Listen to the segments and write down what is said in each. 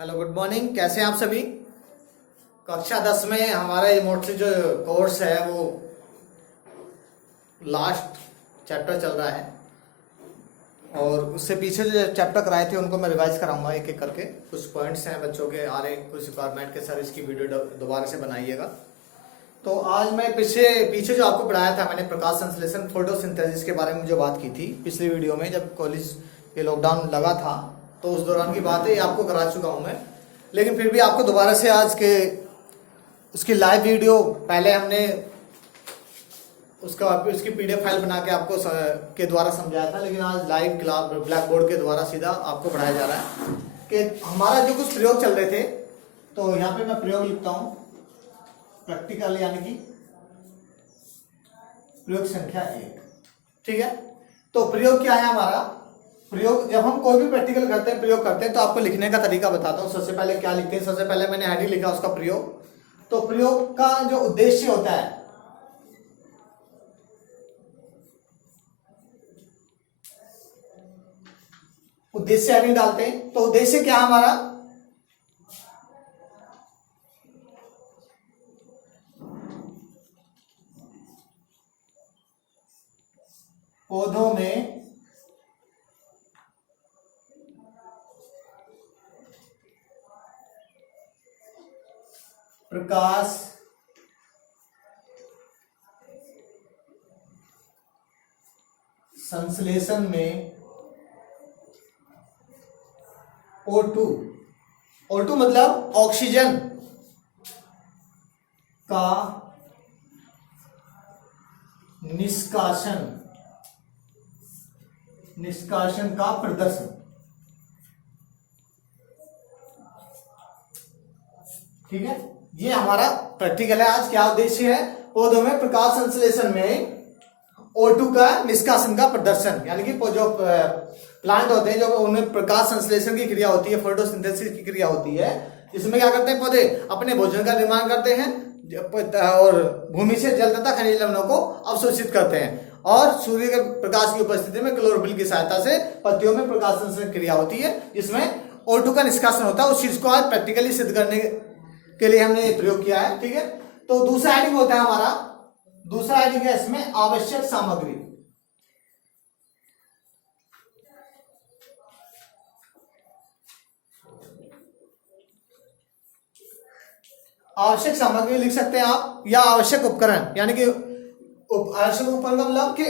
Hello, good morning. कैसे हैं आप सभी। कक्षा 10 में हमारा ये मोस्टली जो कोर्स है वो लास्ट चैप्टर चल रहा है और उससे पीछे जो चैप्टर कराए थे उनको मैं रिवाइज कराऊंगा एक एक करके। कुछ पॉइंट्स हैं बच्चों के आ रहे, कुछ रिक्वायरमेंट के, सर इसकी वीडियो दोबारा से बनाइएगा। तो आज मैं पीछे जो आपको पढ़ाया था, मैंने प्रकाश संश्लेषण फोटोसिंथेसिस के बारे में जो बात की थी पिछली वीडियो में, जब कॉलेज ये लॉकडाउन लगा था तो उस दौरान की बात है, ये आपको करा चुका हूं मैं। लेकिन फिर भी आपको दोबारा से आज के उसकी लाइव वीडियो, पहले हमने उसकी पीडीएफ फाइल बना के आपको के द्वारा समझाया था, लेकिन आज लाइव क्लास ब्लैक बोर्ड के द्वारा सीधा आपको पढ़ाया जा रहा है कि हमारा जो कुछ प्रयोग चल रहे थे। तो यहाँ पे मैं प्रयोग लिखता हूं, प्रैक्टिकल यानी कि प्रयोग संख्या 1। ठीक है, तो प्रयोग क्या है हमारा। प्रयोग जब हम कोई भी प्रैक्टिकल करते हैं, प्रयोग करते हैं, तो आपको लिखने का तरीका बताता हूं। सबसे पहले क्या लिखते हैं, सबसे पहले मैंने हेडिंग लिखा उसका प्रयोग। तो प्रयोग का जो उद्देश्य होता है, उद्देश्य हेडिंग डालते हैं। तो उद्देश्य क्या है हमारा, पौधों में प्रकाश संश्लेषण में O2 मतलब ऑक्सीजन का निष्कासन का प्रदर्शन। ठीक है, ये हमारा प्रैक्टिकल है आज। क्या उद्देश्य है, पौधों में प्रकाश संश्लेषण में O2 का निष्कासन का प्रदर्शन, यानी कि जो प्लांट होते हैं, जो उनमें प्रकाश संश्लेषण की क्रिया होती है, फोटोसिंथेसिस की क्रिया होती है, जिसमें क्या करते हैं, पौधे अपने भोजन का निर्माण करते हैं और भूमि से जल तथा खनिज लवणों को अवशोषित करते हैं, और सूर्य के प्रकाश की उपस्थिति में क्लोरोफिल की सहायता से पत्तियों में प्रकाश संश्लेषण क्रिया होती है, जिसमें O2 का निष्कासन होता है। उस चीज को आज प्रैक्टिकली सिद्ध करने के लिए हमने प्रयोग किया है। ठीक है, तो दूसरा हेडिंग होता है हमारा, दूसरा हेडिंग है इसमें आवश्यक सामग्री। आवश्यक सामग्री लिख सकते हैं आप, या आवश्यक उपकरण, यानी कि आवश्यक उपकरण का मतलब कि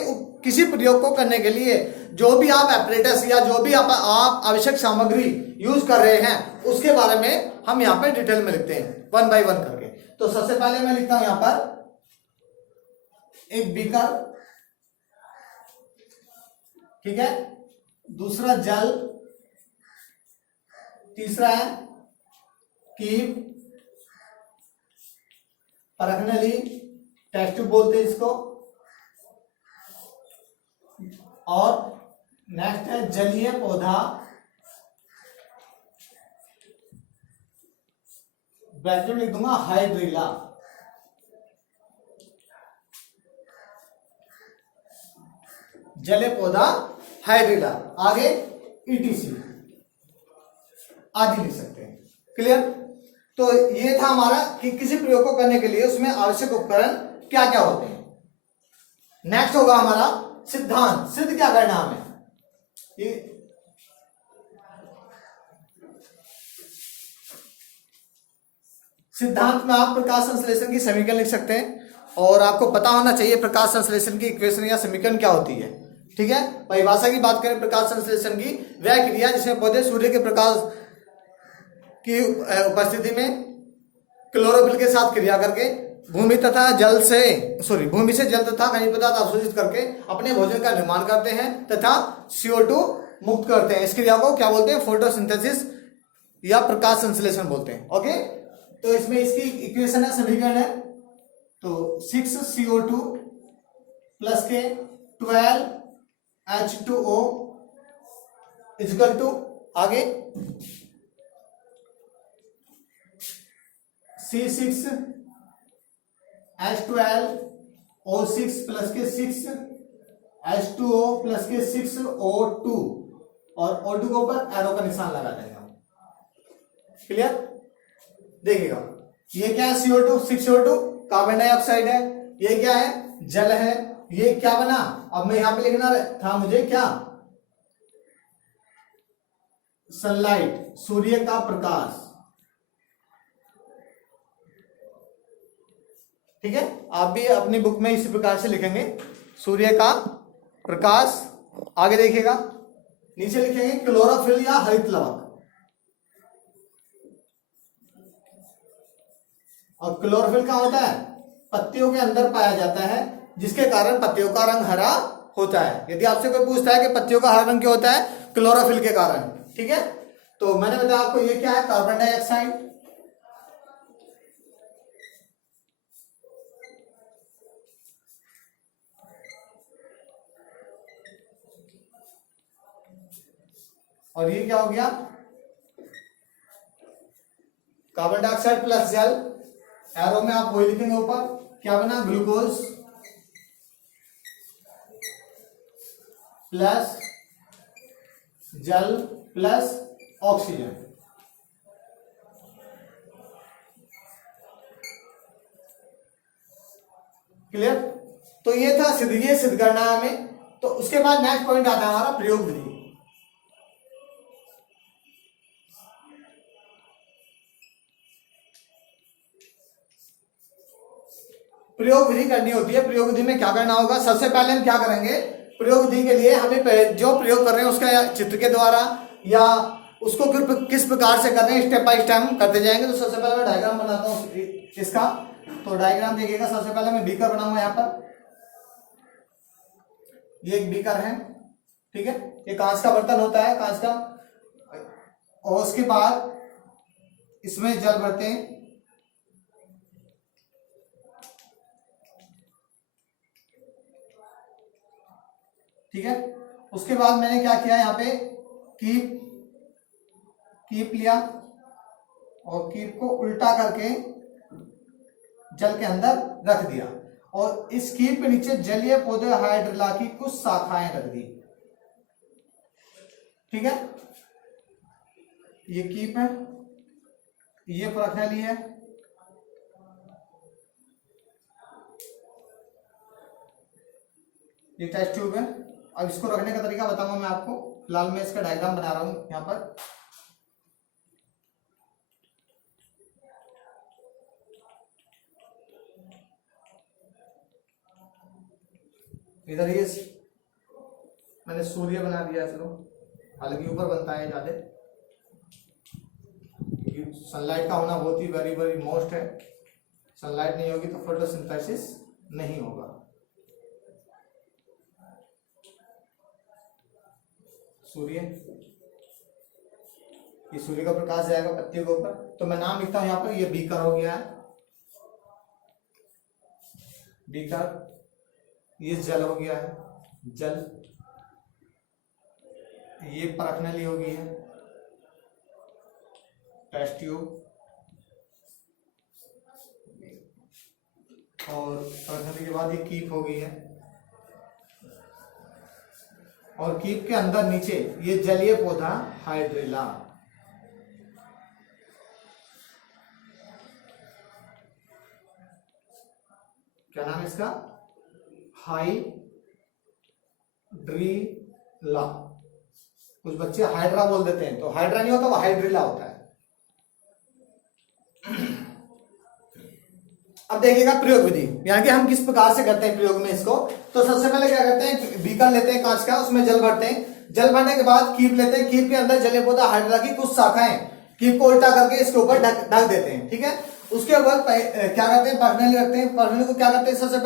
किसी प्रयोग को करने के लिए जो भी आप एपरेटस या जो भी आप आवश्यक सामग्री यूज कर रहे हैं, उसके बारे में हम यहाँ पे डिटेल में लिखते हैं, 1 बाय 1 करके। तो सबसे पहले मैं लिखता हूं यहाँ पर एक बीकर, ठीक है, दूसरा जल, तीसरा है कीप, परखनली, टेस्ट ट्यूब बोलते हैं इसको, और नेक्स्ट है जलीय पौधा, ब्रैकेट में लिख दूंगा हाइड्रिला। जलीय पौधा हाइड्रिला, आगे ETC आदि लिख सकते हैं। क्लियर। तो ये था हमारा कि किसी प्रयोग को करने के लिए उसमें आवश्यक उपकरण क्या क्या होते हैं। नेक्स्ट होगा हमारा सिद्धांत। सिद्ध क्या करना हमें, ये सिद्धांत में आप प्रकाश संश्लेषण की समीकरण लिख सकते हैं, और आपको पता होना चाहिए प्रकाश संश्लेषण की इक्वेशन या समीकरण क्या होती है। ठीक है, परिभाषा की बात करें प्रकाश संश्लेषण की, वह क्रिया जिसमें पौधे सूर्य के प्रकाश की उपस्थिति में क्लोरोफिल के साथ क्रिया करके भूमि से जल तथा खनिज पदार्थ अवशोषित करके अपने भोजन का निर्माण करते हैं तथा CO2 मुक्त करते हैं। इस क्रिया को क्या बोलते हैं, फोटोसिंथेसिस या प्रकाश संश्लेषण बोलते हैं। ओके, तो इसमें इसकी इक्वेशन है, समीकरण है, तो 6CO2 प्लस के 12H2O इक्वल टू, आगे C6H12O6 प्लस के 6H2O प्लस के 6O2 और O2 के ऊपर एरो का निशान लगा देंगे हम। क्लियर? देखिएगा, ये क्या है, CO2 6O2 कार्बन डाइऑक्साइड है, ये क्या है, जल है, ये क्या बना, अब मैं यहां पे लिखना था मुझे क्या, सनलाइट, सूर्य का प्रकाश। ठीक है, आप भी अपनी बुक में इसी प्रकार से लिखेंगे, सूर्य का प्रकाश। आगे देखिएगा, नीचे लिखेंगे क्लोरोफिल या हरित लवक। और क्लोरोफिल क्या होता है, पत्तियों के अंदर पाया जाता है, जिसके कारण पत्तियों का रंग हरा होता है। यदि आपसे कोई पूछता है कि पत्तियों का हरा रंग क्यों होता है, क्लोरोफिल के कारण। ठीक है, तो मैंने बताया आपको ये क्या है, कार्बन डाइऑक्साइड। और ये क्या हो गया, कार्बन डाइऑक्साइड प्लस जल, एरो में आप वही लिखेंगे ऊपर, क्या बना, ग्लूकोज प्लस जल प्लस ऑक्सीजन। क्लियर? तो ये था सिद्ध, ये सिद्ध करना है हमें। तो उसके बाद नेक्स्ट पॉइंट आता है हमारा प्रयोग विधि। प्रयोग विधि करनी होती है। प्रयोग विधि में क्या करना होगा, सबसे पहले हम क्या करेंगे, प्रयोग विधि के लिए हमें जो प्रयोग कर रहे हैं उसका चित्र के द्वारा या उसको किस प्रकार से कर रहे हैं, स्टेप बाय स्टेप हम करते जाएंगे। तो सबसे पहले मैं डायग्राम बनाता हूँ इसका। तो डायग्राम देखिएगा, सबसे पहले मैं बीकर बनाऊंगा यहाँ पर। ये एक बीकर है, ठीक है, ये कांच का बर्तन होता है, कांच का। और उसके बाद इसमें जल भरते हैं, ठीक है। उसके बाद मैंने क्या किया, यहाँ पे कीप लिया और कीप को उल्टा करके जल के अंदर रख दिया, और इस कीप के नीचे जलीय पौधे हाइड्रिला की कुछ शाखाएं रख दी। ठीक है, ये कीप है, ये प्रखैली है, ये टेस्ट ट्यूब है। अब इसको रखने का तरीका बताऊंगा मैं आपको, फिलहाल मैं इसका डायग्राम बना रहा हूं यहां पर। इधर ये मैंने सूर्य बना दिया, चलो, हालांकि ऊपर बनता है ज्यादा, सनलाइट का होना बहुत ही वेरी वेरी मोस्ट है। सनलाइट नहीं होगी तो फोटोसिंथेसिस नहीं होगा। सूर्य, ये सूर्य का प्रकाश जाएगा पत्तियों के ऊपर। तो मैं नाम लिखता हूं यहाँ पर, ये बीकर हो गया है, बीकर। ये जल हो गया है, जल। ये परखनली हो गई है, टेस्ट ट्यूब। और परखनली के बाद ये कीप हो गई है, और कीप के अंदर नीचे ये जलीय पौधा हाइड्रिला। क्या नाम है इसका, हाइड्रिला। कुछ बच्चे हाइड्रा बोल देते हैं, तो हाइड्रा नहीं होता, वो हाइड्रिला होता है। अब देखिएगा प्रयोग विधि, यानी कि हम किस प्रकार से करते हैं प्रयोग में इसको। तो सबसे पहले क्या करते हैं, बीकर लेते हैं कांच का, उसमें जल भरते हैं। जल भरने के बाद कीप लेते हैं, कीप के अंदर जलीय पौधा हाइड्रिला की कुछ शाखाएं, कीप को उल्टा करके इसके ऊपर ढक देते हैं। ठीक है, उसके बाद क्या करते हैं, परखनली रखते हैं। परखनली को क्या करते हैं, सबसे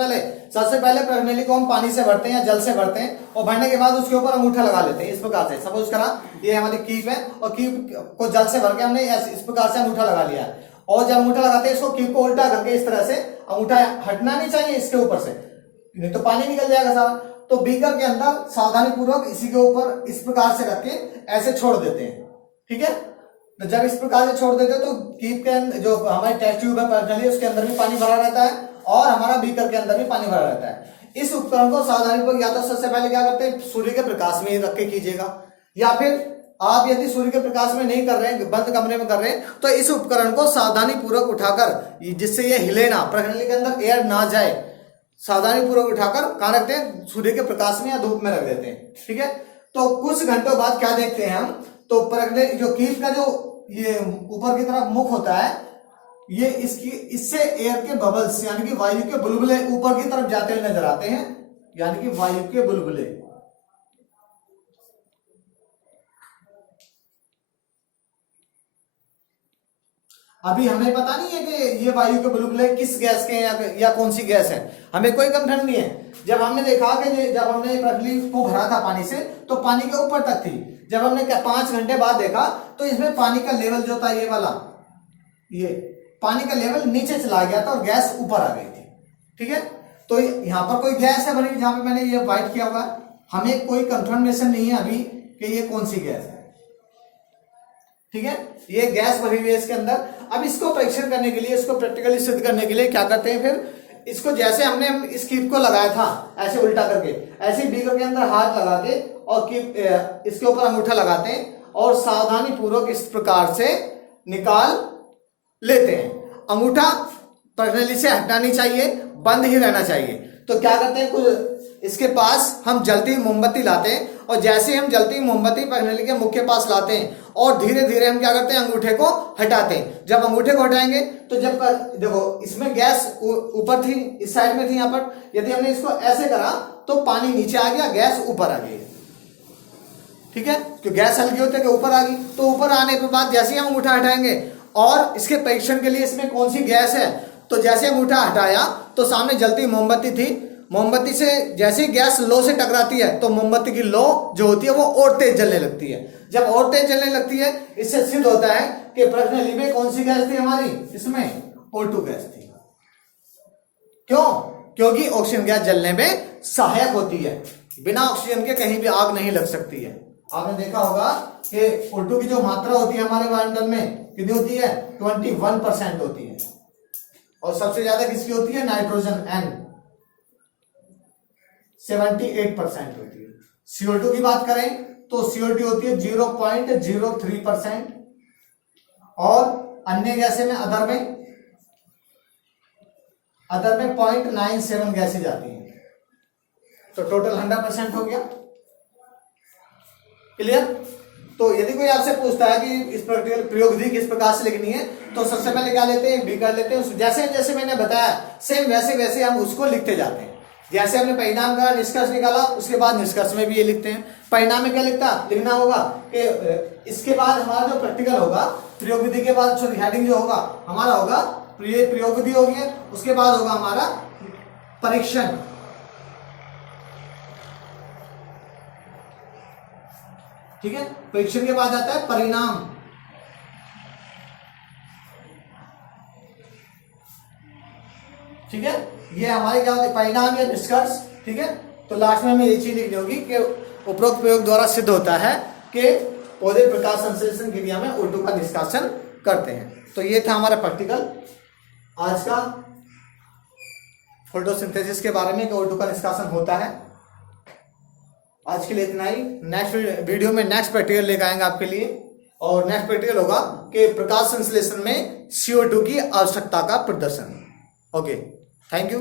पहले परखनली को हम पानी से भरते हैं या जल से भरते हैं, और भरने के बाद उसके ऊपर अंगूठा लगा लेते हैं इस प्रकार से। सपोज करा ये हमारी कीप है, और कीप को जल से भर के हमने इस प्रकार से अंगूठा लगा लिया, और जब अंगूठा लगाते हैं इसको कीप को उल्टा करके इस तरह से, अंगूठा हटना नहीं चाहिए इसके ऊपर से, नहीं तो पानी निकल जाएगा सारा। तो बीकर के अंदर सावधानी पूर्वक इसी के ऊपर इस प्रकार से रख के ऐसे छोड़ देते हैं। ठीक है, तो जब इस प्रकार से छोड़ देते हैं तो कीप के अंदर जो हमारी टेस्ट ट्यूब है पर्सनली, उसके अंदर भी पानी भरा रहता है, और हमारा बीकर के अंदर भी पानी भरा रहता है। इस उपकरण को सावधानी पूर्वक या तो सबसे पहले क्या करते हैं, सूर्य के प्रकाश में रख के कीजिएगा, या फिर आप यदि सूर्य के प्रकाश में नहीं कर रहे हैं, बंद कमरे में कर रहे हैं, तो इस उपकरण को सावधानी पूर्वक उठाकर, जिससे ये हिले ना, प्रणाली के अंदर एयर ना जाए, सावधानी पूर्वक उठाकर कहाँ रखते हैं, सूर्य के प्रकाश में या धूप में रख देते हैं। ठीक है, तो कुछ घंटों बाद क्या देखते हैं हम, तो प्रणाली जो कीप का जो ये ऊपर की तरफ मुख होता है, ये इससे एयर के बबल्स यानी कि वायु के बुलबुले ऊपर की तरफ जाते हुए नजर आते हैं, यानी कि वायु के बुलबुले। अभी हमें पता नहीं है कि ये वायु के बुलबुले किस गैस के हैं या कौन सी गैस है, हमें कोई कंफर्म नहीं है। जब हमने देखा कि जब हमने प्रणाली को भरा था पानी से, तो पानी के ऊपर तक थी। जब हमने 5 घंटे बाद देखा, तो इसमें पानी का लेवल जो था, ये वाला, ये पानी का लेवल नीचे चला गया था और गैस ऊपर आ गई थी। ठीक है, तो यहाँ पर कोई गैस है भरी, जहां पे मैंने ये व्हाइट किया हुआ, हमें कोई कंफर्मेशन नहीं है अभी कि ये कौन सी गैस है। ठीक है, ये गैस भरी हुई है इसके अंदर। अब इसको परीक्षण करने के लिए, इसको प्रैक्टिकली सिद्ध करने के लिए क्या करते हैं, फिर इसको जैसे हमने इस कीप को लगाया था ऐसे उल्टा करके, ऐसे बीकर के अंदर हाथ लगा के और कीप इसके ऊपर अंगूठा लगाते हैं और सावधानी पूर्वक इस प्रकार से निकाल लेते हैं। अंगूठा प्रणाली से हटना नहीं चाहिए, बंद ही रहना चाहिए। तो क्या करते हैं, कुछ इसके पास हम जलती मोमबत्ती लाते हैं और जैसे हम जलती मोमबत्ती प्रणाली के मुख के पास लाते हैं और धीरे धीरे हम क्या करते हैं, अंगूठे को हटाते हैं। जब अंगूठे को हटाएंगे तो जब देखो इसमें गैस ऊपर थी, इस साइड में थी, यहाँ पर यदि हमने इसको ऐसे करा तो पानी नीचे आ गया, गैस ऊपर आ गई। ठीक है, क्योंकि गैस हल्की होती है कि ऊपर आ गई, तो ऊपर आने के बाद जैसे ही हम अंगूठा हटाएंगे और इसके परीक्षण के लिए इसमें कौन सी गैस है, तो जैसे अंगूठा हटाया तो सामने जलती मोमबत्ती थी, मोमबत्ती से जैसे ही गैस लो से टकराती है तो मोमबत्ती की लो जो होती है वो और तेज जलने लगती है। जब और तेज जलने लगती है, इससे सिद्ध होता है कि प्रणाली में कौन सी गैस थी हमारी, इसमें O2 गैस थी। क्यों? क्योंकि ऑक्सीजन गैस जलने में सहायक होती है, बिना ऑक्सीजन के कहीं भी आग नहीं लग सकती है। आपने देखा होगा कि O2 की जो मात्रा होती है हमारे वायुमंडल में कितनी होती है, 21% होती है, और सबसे ज्यादा किसकी होती है, नाइट्रोजन N 78% होती है। CO2 की बात करें तो CO2 होती है 0.03%, और अन्य गैसें में अदर में 0.97 गैसें जाती हैं, तो टोटल 100% हो गया। क्लियर? तो यदि कोई आपसे पूछता है कि इस प्रयोग विधि किस प्रकार से लिखनी है, तो सबसे पहले क्या लेते हैं, बी कर लेते हैं। जैसे जैसे मैंने बताया सेम वैसे वैसे हम उसको लिखते जाते हैं। जैसे हमने परिणाम का निष्कर्ष निकाला, उसके बाद निष्कर्ष में भी ये लिखते हैं। परिणाम में क्या लिखना होगा कि इसके बाद हमारा जो प्रैक्टिकल होगा, प्रयोग विधि के बाद हेडिंग जो होगा हमारा होगा प्रयोग विधि होगी, उसके बाद होगा हमारा परीक्षण। ठीक है, परीक्षण के बाद आता है परिणाम। ठीक है, ये हमारे क्या होते हैं, परिणाम या निष्कर्ष। ठीक है, तो लास्ट में हमें ये चीज लिखनी होगी कि उपरोक्त प्रयोग द्वारा सिद्ध होता है कि पौधे प्रकाश संश्लेषण क्रिया में O2 का निष्कासन करते हैं। तो ये था हमारा प्रैक्टिकल आज का फोटोसिंथेसिस के बारे में कि O2 का निष्कासन होता है। आज के लिए इतना ही। नेक्स्ट वीडियो में नेक्स्ट प्रैक्टिकल लेकर आएंगे आपके लिए, और नेक्स्ट प्रैक्टिकल होगा कि प्रकाश संश्लेषण में CO2 की आवश्यकता का प्रदर्शन। Okay, thank you.